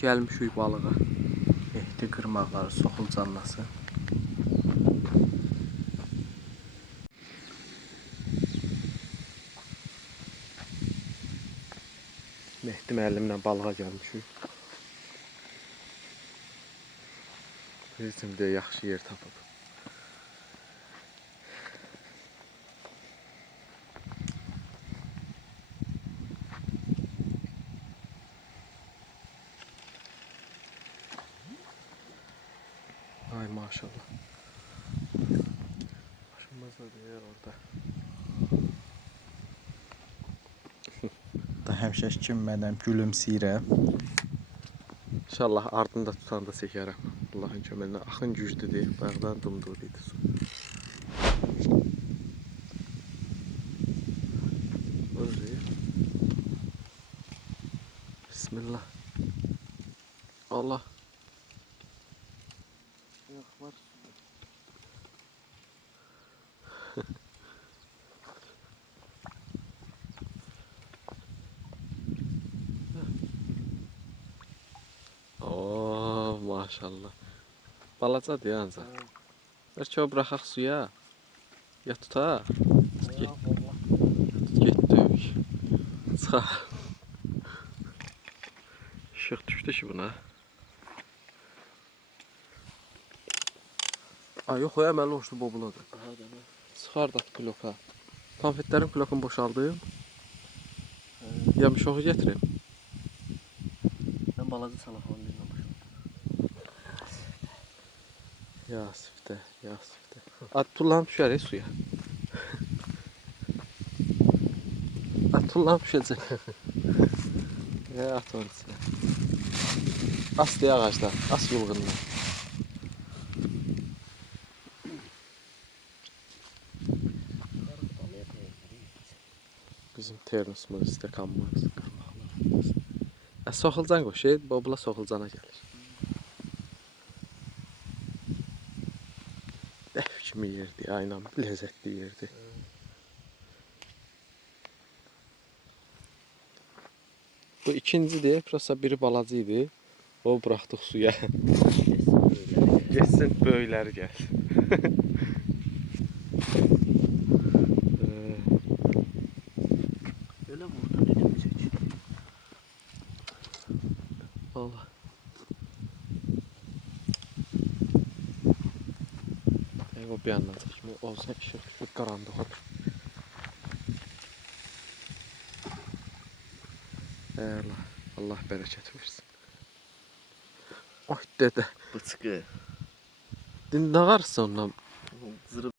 Gəlmişik balığa. Ehti qırmaqları, soxul cannası. Mehdi müəllimlə balığa gəlmişik. Bizim də yaxşı yer tapıb. Ay maşallah. Başımız da deyir orada. Da həmişə kinmədən gülümsəyirəm. İnşallah ardında tutanda çəkərəm. Allahın köməyinə. Axın güclüdür. Bayaqdan dumduğu idi su. Bismillah. Allah. Yok var. Oo maşallah. Balacadır ya ancaq. Bəlkə o buraxaq suya. Ya tuta. Getdik. Çıxa. İşıq düşdü ki buna. Ay yox o əməli hoşlu bobuladır. Çıxar da bloka. Konfetlərin blokunu boşaldım. Yamışoğu gətirəm. Ben balaca salafon bilmem. Yasifdə, Yasifdə. At tullanıb düşər suya. At tullanıb düşəcək. Ya at onun içine. As deyə ağacdan, as yulğundan. Bizim termosumuz, stəkanımız, qırmaqlarımız. Soxulcan qoşu, bobula soxulcana gəlir. Dəf kimi yerdir, aynen ləzzətli yerdir. Bu ikincidir, prosta biri balacı idi. O bıraxdıq suya. Geçsin böyükləri gəl. Öyle buradan elimi çek. Allah. O bir yandan çəkmə, olsa işıq düşür, qaranlıq olur. Allah, Allah bərəkət versin. Ay dədə. Bıçkı. Ne varsa ondan. Zırıb.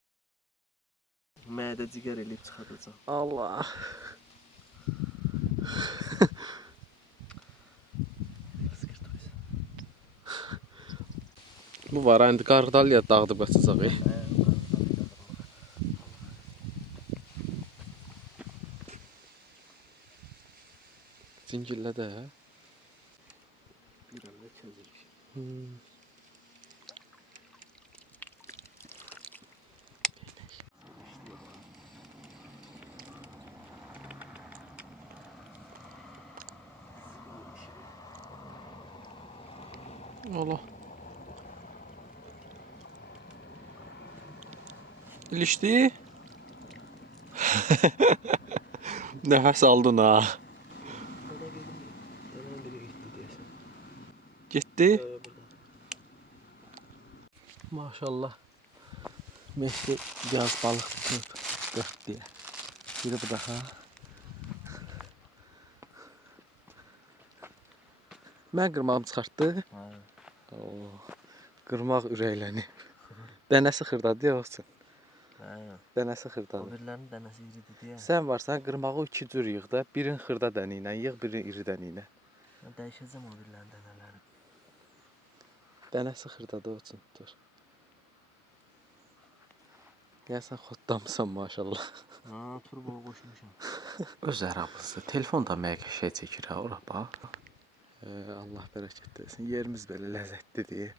Mədə cigər eləyib çıxardacaq. Allah. Bu var, indi qarğıdalıya dağıdıb qaçacaq. Cingillə də. Bir anda çözülür. Allah. İlişdi. Nəfəs aldın ha. Gitti. Maşallah. Mehdi biraz balık tutub. 4 diye. Biri bu daha. Mən qırmağımı çıxartdı. Qırmaq ürəkləni. Dənəsi xırdadır yoxsa? Dənəsi O xırdadır. birilərinin dənəsi iridir deyə. Sən varsan qırmağı 2 cür yığ da. Birin xırda dəni ilə yığ, birin iri dəni ilə. Mən dəyişəcəm o birilərinin dənələrini. Dənəsi xırdadır olsun. Dur. Gəlsən xotdamısan maşallah. Ha, turbo qoşmuşam. Öz arabası. Telefon da məgə şey çəkir ha, ora bax. Allah bərəkət versin. Yerimiz belə ləzzətlidir.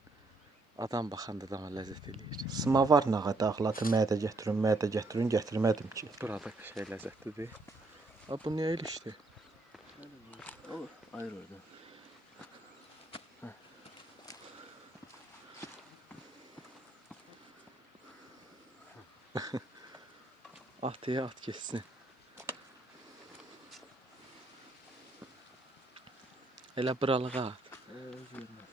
Adam baxanda da ləzzət eləyir. Smavar nağa dağladı, mədə gətirin, gətirmədim ki. Burada şey ləzzətlidir. Bu niyə ilişdi? O ayrı orada. At deyə at geçsin. Elə buralığa at. Öz yerinə.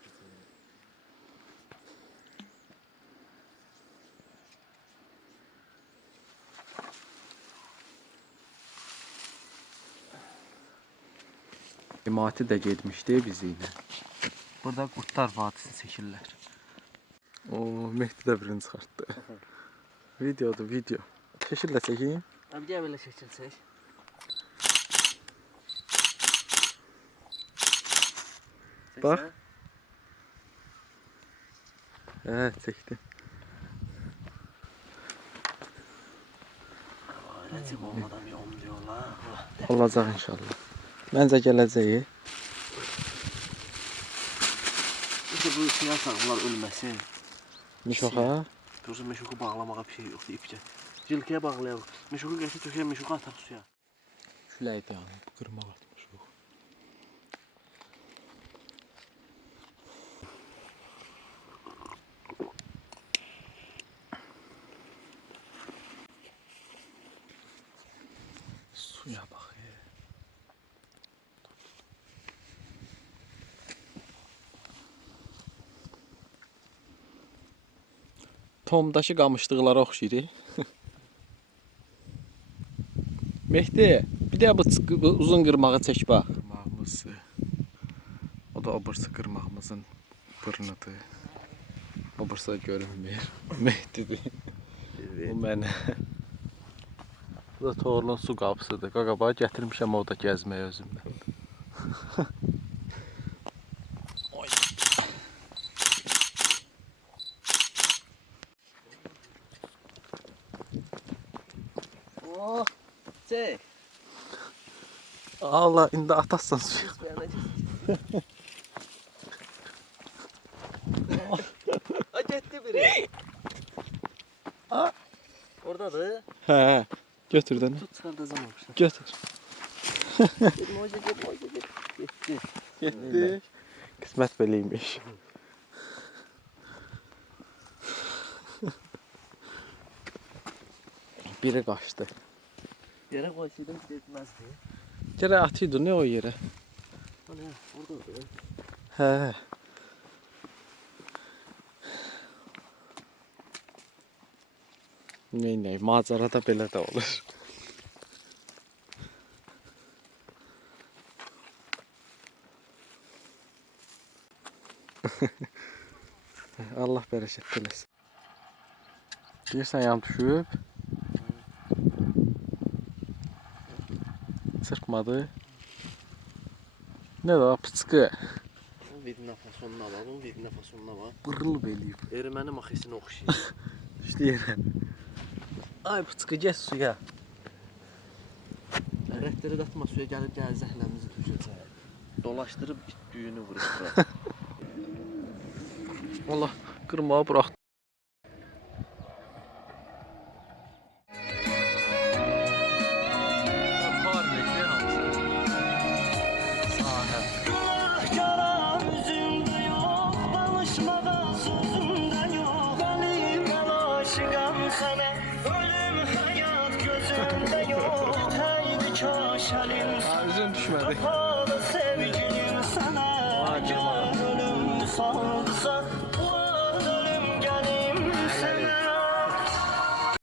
Cemaati də getmişdi bizi ilə. Burada Qurtlar Vadisi çəkirlər. Oo, Mehdi də birini çıxartdı. Videodur, video. Çəkirlə çəkeyim. Abi gəl belə çəkilsək. Bax. Hə, çəkdim. Necib olmadan yolum diyorlar. Olacaq inşallah. Məncə gələcək. İşte bu siyah sağlar ölməsin. Mişoxa. Doğrusu meşuku bağlamağa bir şey yoxdur ipcə. Cilkəyə bağlayaq. Meşuku gətir tökək, meşuku ataq suya. Küləkdir yəni, qırmaq atmışıq. Suya bax. Tomdakı qamışlıqlara oxşayır. Mehdi, bir də bu uzun qırmağı çək bax. Qırmağımız. O da obursa qırmağımızın burnudur. Obursa görünmür. Mehdidir. Bu mənə. Bu da torlun su qapısıdır. Qaqaba gətirmişəm o da gəzməyə özümdən. Oh, çək. Allah, indi atassan suya. Ay getdi biri. Oradadır. Hə, götür də. Tut çıxardacam olmuşlar. Götür. Getdi. Getdik. Qismət beləymiş. Biri qaçdı. Yerə qoysaydım getməzdi. Gərək atıydı ne o yerə? Hani oradadır. Hə. Neynək, macarada belə də olur. Allah bərəkət eləsin. Deyirsən yan düşüb. Çırpmadı. Ne da pıçqı. Vidna fasonuna bak, bunun vidna fasonuna bak. Qırılıb eləyib. Erməni maxisinə oxşayır. İşləyirəm. Ay pıçqı gəl suya. Rəhbərə qatma suya gəlib zəhləmizi düşəcək. Dolaşdırıb düyünü vurub bura. Allah qırmağı buraxdı. Üzün düşmedi. Sevgilim sana, gönlüm sana.